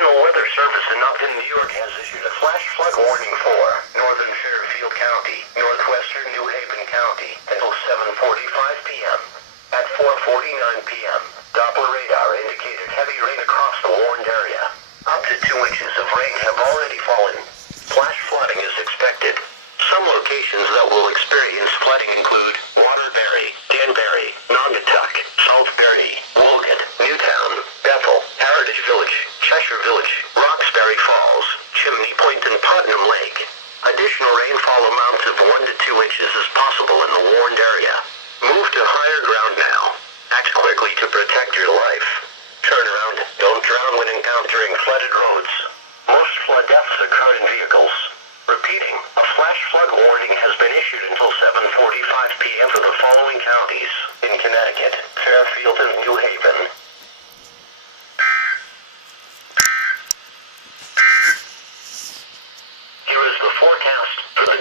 National Weather Service in Upton, New York has issued a flash flood warning for northern Fairfield County, northwestern New Haven County until 7:45 p.m. At 4:49 p.m., Doppler radar indicated heavy rain across the warned area. Up to 2 inches of rain have already fallen. Flash flooding is expected. Some locations that will experience flooding include Waterbury, Danbury, Naugatuck, Salisbury, Woolgate, Newtown, Bethel, Heritage Village, Cheshire Village, Roxbury Falls, Chimney Point and Putnam Lake. Additional rainfall amounts of 1 to 2 inches is possible in the warned area. Move to higher ground now. Act quickly to protect your life. Turn around, don't drown when encountering flooded roads. Most flood deaths occur in vehicles. Repeating, a flash flood warning has been issued until 7:45 p.m. for the following counties in Connecticut, Fairfield, and New Haven. Here is the forecast for the